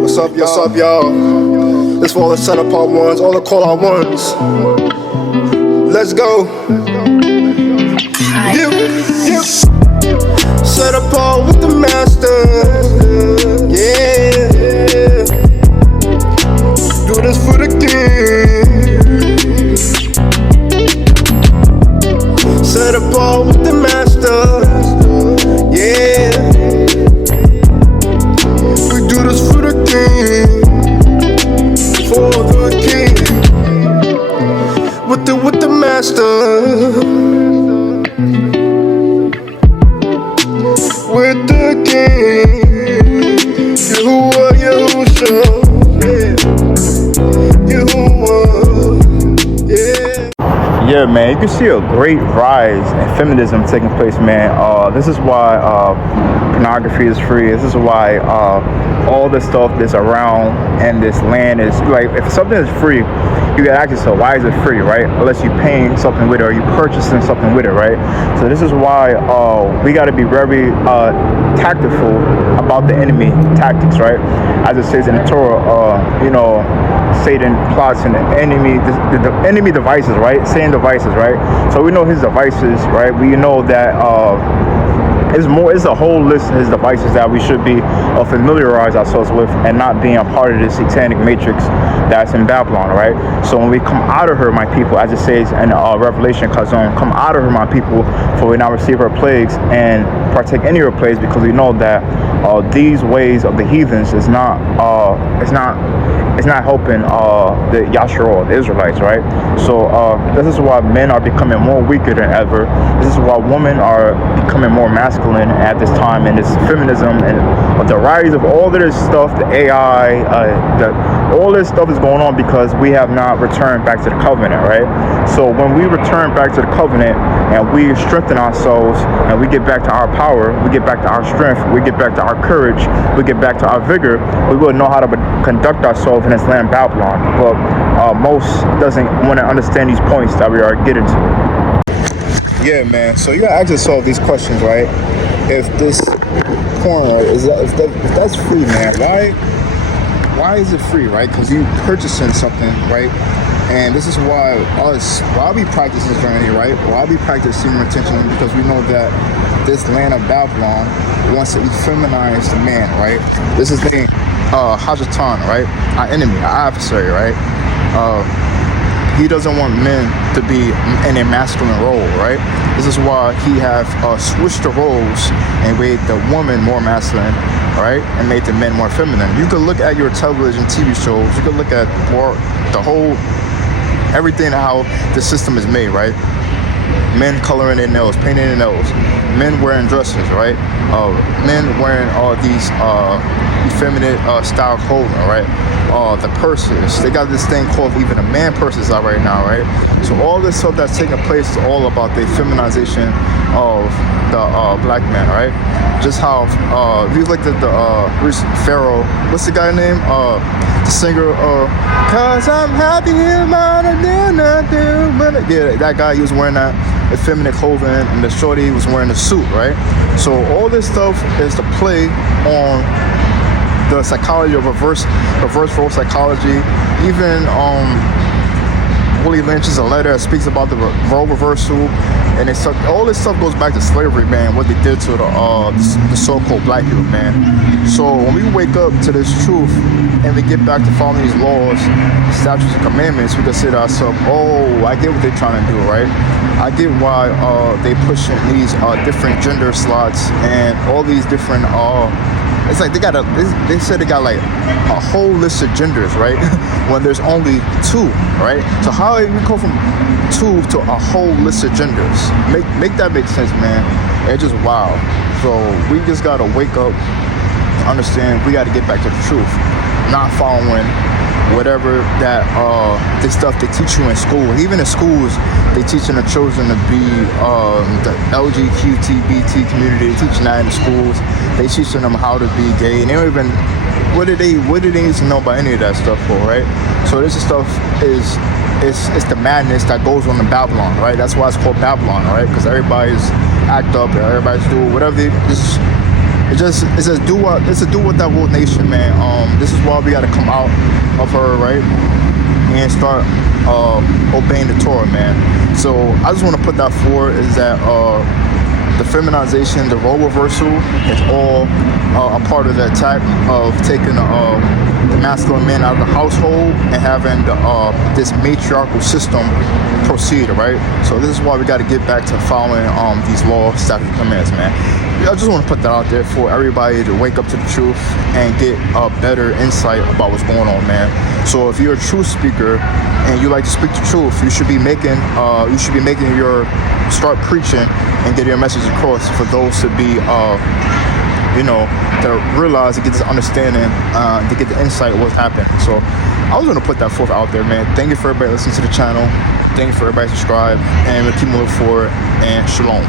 What's up, y'all? This for all the set apart ones, all the call out ones. Let's go. Yeah. Set apart with the master. Yeah. Do this for the king. Set apart with the master. Yeah. We do this for the king. For the king. With the master. With the king, Yahuwah, Yahusha, yeah. Yahuwah, yeah. Yeah, man, you can see a great rise in feminism taking place, man. This is why pornography is free. This is why all the stuff that's around and this land is like, if something is free, you get access to it. Why is it free, right? Unless you're paying something with it or you're purchasing something with it, right? So this is why we got to be very tactful about the enemy tactics, right? As it says in the Torah, Satan plots and the enemy devices, right? Satan devices, right? So we know his devices, right? We know that it's a whole list of his devices that we should be familiarize ourselves with and not being a part of this satanic matrix that's in Babylon, right? So when we come out of her, my people, as it says in Revelation, come out of her, my people, for we now receive her plagues and partake any of her plagues, because we know that these ways of the heathens is not helping the Yashar, the Israelites, right? So this is why men are becoming more weaker than ever. This is why women are becoming more masculine at this time, and this feminism and the rise of all of this stuff, the AI, all this stuff is going on because we have not returned back to the covenant, right? So when we return back to the covenant and we strengthen ourselves and we get back to our power, we get back to our strength, we get back to our courage, we get back to our vigor, we will know how to conduct ourselves in this land Babylon. But most doesn't want to understand these points that we are getting to. Yeah, man. So you gotta ask yourself these questions, right? If this porn, if that's free, man, why is it free, right? Because you purchasing something, right? And this is why we practice this journey, right? Why we practice semen retention, because we know that this land of Babylon wants to effeminize the man, right? This is the Hajatan, right? Our enemy, our adversary, right? He doesn't want men to be in a masculine role, right? This is why he have switched the roles and made the woman more masculine, right? And made the men more feminine. You could look at your television, TV shows. You could look at the whole, everything, how the system is made, right? Men coloring their nails, painting their nails. Men wearing dresses, right? Men wearing all these effeminate style clothing, right? The purses, they got this thing called even a man purses out right now, right? So all this stuff that's taking place is all about the feminization of the black man, right? Just how if you looked at the recent Pharaoh, what's the guy name? The singer, cause I'm happy in my yeah, that guy, he was wearing that effeminate clothing, and the shorty was wearing a suit, right? So all this stuff is to play on the psychology of reverse role psychology. Even Willie Lynch is a letter that speaks about the role reversal, and all this stuff goes back to slavery, man. What they did to the so-called black people, man. So when we wake up to this truth and we get back to following these laws, statutes, and commandments, we can say to ourselves, "Oh, I get what they're trying to do, right? I get why they pushing these different gender slots and all these different." It's like they said they got like a whole list of genders, right? When there's only two, right? So how do we go from two to a whole list of genders? Make that make sense, man. It's just wild. So we just gotta wake up, understand we gotta get back to the truth, not following whatever that this stuff they teach you in school. Even in schools, they teaching the children to be the LGBTQT community. They teaching that in the schools. They teaching them how to be gay, and they don't even what do they need to know about any of that stuff for, right? So this stuff is it's the madness that goes on in Babylon, right? That's why it's called Babylon, right? Because everybody's act up, everybody's doing whatever they just it's a do what that will nation, man. This is why we got to come out of her, right, and start obeying the Torah, man. So I just want to put that forward, is that the feminization, the role reversal, is all a part of the attack of taking the masculine man out of the household and having this matriarchal system proceed, right? So this is why we got to get back to following these laws, statutes, and commands, man. I just want to put that out there for everybody to wake up to the truth and get a better insight about what's going on, man. So if you're a truth speaker and you like to speak the truth, you should be making start preaching and get your message across for those to be to realize, to get this understanding, to get the insight of what's happening. So I was going to put that forth out there, man. Thank you for everybody listening to the channel. Thank you for everybody subscribe, and we'll keep moving forward, and shalom.